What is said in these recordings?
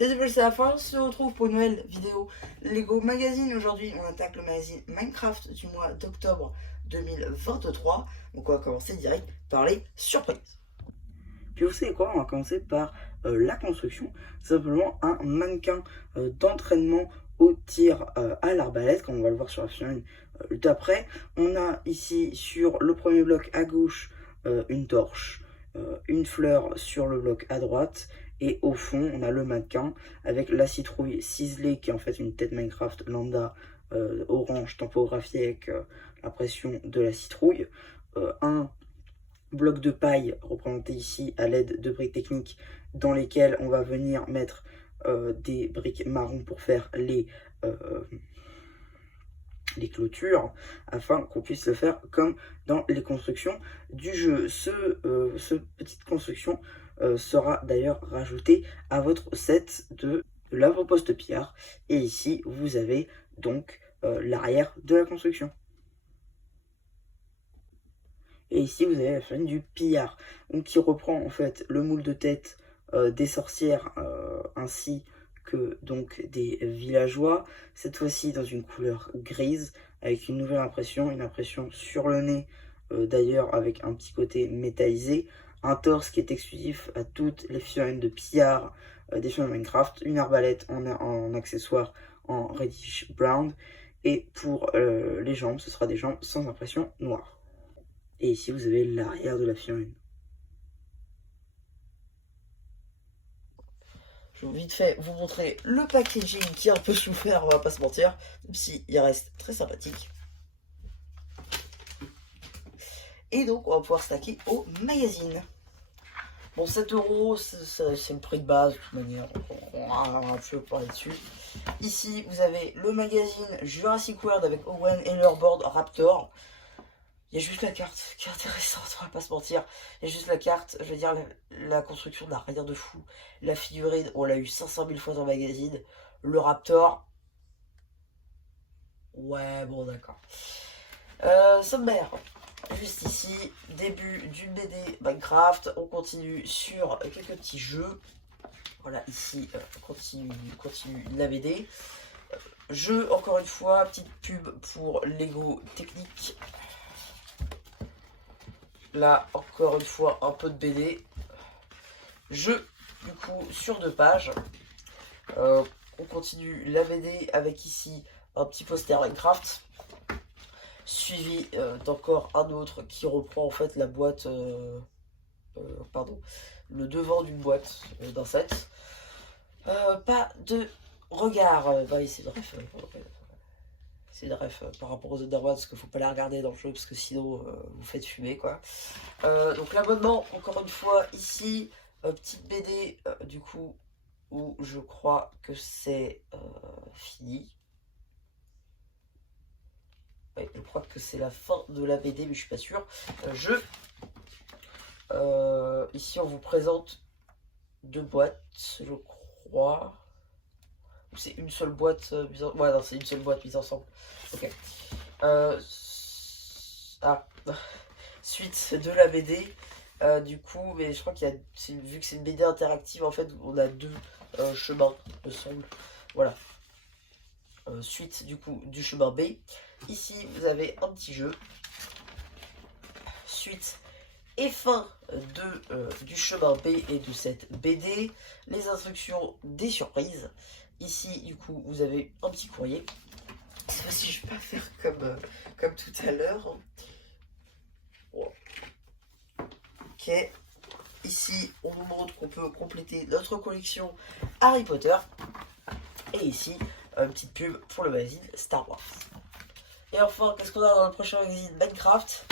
C'est la fin, on se retrouve pour une nouvelle vidéo Lego Magazine. Aujourd'hui, on attaque le magazine Minecraft du mois d'octobre 2023. Donc on va commencer direct par les surprises. Puis vous savez quoi, on va commencer par la construction. C'est simplement un mannequin d'entraînement au tir à l'arbalète, comme on va le voir sur la figurine d'après. On a ici sur le premier bloc à gauche une torche, une fleur sur le bloc à droite. Et au fond, on a le mannequin avec la citrouille ciselée qui est en fait une tête Minecraft lambda orange tampographiée avec l'impression de la citrouille. Un bloc de paille représenté ici à l'aide de briques techniques dans lesquelles on va venir mettre des briques marron pour faire les clôtures afin qu'on puisse le faire comme dans les constructions du jeu. Cette petite construction sera d'ailleurs rajouté à votre set de l'avant-poste pillard. Et ici, vous avez donc l'arrière de la construction. Et ici, vous avez la figurine du pillard, donc qui reprend en fait le moule de tête des sorcières ainsi que donc des villageois. Cette fois-ci dans une couleur grise avec une nouvelle impression, une impression sur le nez d'ailleurs avec un petit côté métallisé. Un torse qui est exclusif à toutes les figurines de pillard des figurines Minecraft, une arbalète en accessoire en reddish brown, et pour les jambes, ce sera des jambes sans impression noire. Et ici, vous avez l'arrière de la figurine. Je vais vite fait vous montrer le packaging qui est un peu souffert, on va pas se mentir, même si il reste très sympathique. Et donc, on va pouvoir stacker au magazine. Bon, 7 €, c'est le prix de base, de toute manière, on va plus parler dessus. Ici, vous avez le magazine Jurassic World avec Owen et leur board Raptor. Il y a juste la carte qui est intéressante, on va pas se mentir. Il y a juste la carte, je veux dire, la construction n'a rien de fou. La figurine, on l'a eu 500 000 fois dans le magazine. Le Raptor, ouais, bon, d'accord. Sommaire. Juste ici, début d'une BD Minecraft, on continue sur quelques petits jeux. Voilà, ici, continue la BD. Jeu, encore une fois, petite pub pour Lego Technique. Là, encore une fois, un peu de BD. Jeu, du coup, sur 2 pages. On continue la BD avec ici un petit poster Minecraft. Suivi d'encore un autre qui reprend en fait la boîte, le devant d'une boîte d'un set. Pas de regard, oui, c'est bref. C'est bref par rapport aux Underworld, parce qu'il faut pas la regarder dans le jeu parce que sinon vous faites fumer quoi. Donc l'abonnement, encore une fois, ici, petite BD du coup où je crois que c'est fini. Ouais, je crois que c'est la fin de la BD, mais je suis pas sûr. Ici, on vous présente 2 boîtes, je crois. C'est une seule boîte ouais, non, c'est une seule boîte mise ensemble. Ok. Suite de la BD. Du coup, mais je crois qu'il y a. Vu que c'est une BD interactive, en fait, on a 2 chemins, me semble. Voilà. Suite du coup du chemin B. Ici vous avez un petit jeu. Suite et fin du chemin B et de cette BD. Les instructions des surprises. Ici du coup vous avez un petit courrier. Cette fois-ci je vais pas faire comme tout à l'heure. Ok. Ici on vous montre qu'on peut compléter notre collection Harry Potter. Et ici une petite pub pour le magazine Star Wars. Et enfin, qu'est-ce qu'on a dans le prochain magazine Minecraft?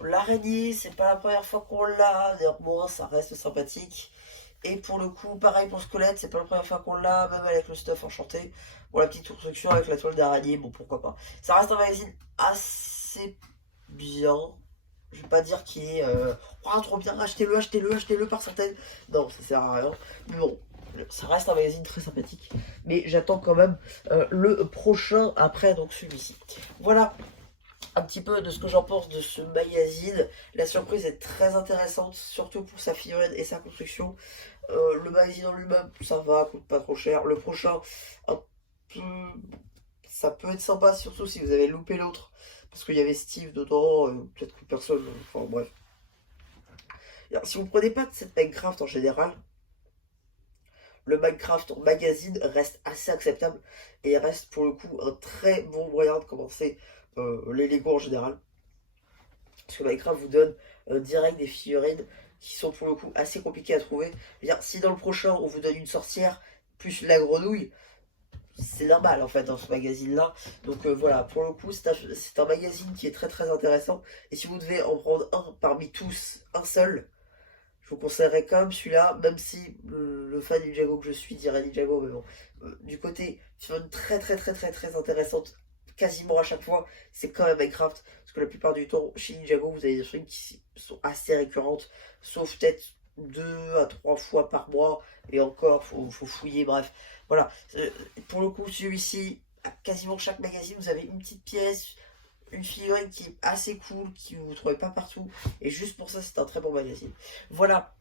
L'araignée, c'est pas la première fois qu'on l'a, néanmoins ça reste sympathique. Et pour le coup, pareil pour le squelette, c'est pas la première fois qu'on l'a, même avec le stuff enchanté. Bon, la petite construction avec la toile d'araignée, bon pourquoi pas. Ça reste un magazine assez bien. Je vais pas dire qu'il est oh, trop bien, achetez-le par centaines. Non, ça sert à rien. Mais bon, ça reste un magazine très sympathique. Mais j'attends quand même le prochain après, donc celui-ci. Voilà un petit peu de ce que j'en pense de ce magazine. La surprise est très intéressante, surtout pour sa figurine et sa construction. Le magazine en lui-même, ça va, coûte pas trop cher. Le prochain, un peu... ça peut être sympa, surtout si vous avez loupé l'autre. Parce qu'il y avait Steve dedans, peut-être que personne... Enfin bref. Alors, si vous ne prenez pas de cette Minecraft en général, le Minecraft magazine reste assez acceptable et reste pour le coup un très bon moyen de commencer les Lego en général. Parce que Minecraft vous donne direct des figurines qui sont pour le coup assez compliquées à trouver. Je veux dire, si dans le prochain on vous donne une sorcière plus la grenouille, c'est normal en fait dans ce magazine là. Donc voilà, pour le coup c'est un magazine qui est très très intéressant. Et si vous devez en prendre un parmi tous, un seul, je vous conseillerais quand même celui-là, même si le fan Ninjago que je suis dirait Ninjago, mais bon. Du côté, c'est une très très très très très intéressante, quasiment à chaque fois, c'est quand même Minecraft. Parce que la plupart du temps, chez Ninjago, vous avez des trucs qui sont assez récurrentes, sauf peut-être 2 à 3 fois par mois, et encore, faut fouiller, bref. Voilà. Pour le coup, celui-ci, à quasiment chaque magazine, vous avez une petite pièce, une figurine qui est assez cool, qui vous ne trouvez pas partout. Et juste pour ça, c'est un très bon magazine. Voilà.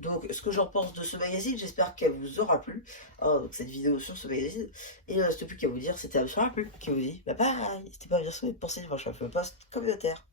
Donc, ce que j'en pense de ce magazine, j'espère qu'elle vous aura plu. Hein, donc cette vidéo sur ce magazine. Et il ne reste plus qu'à vous dire, c'était Absolument plus qui vous dit bye bye. N'hésitez pas à venir sur les pensées, enfin, je fais un post communautaire.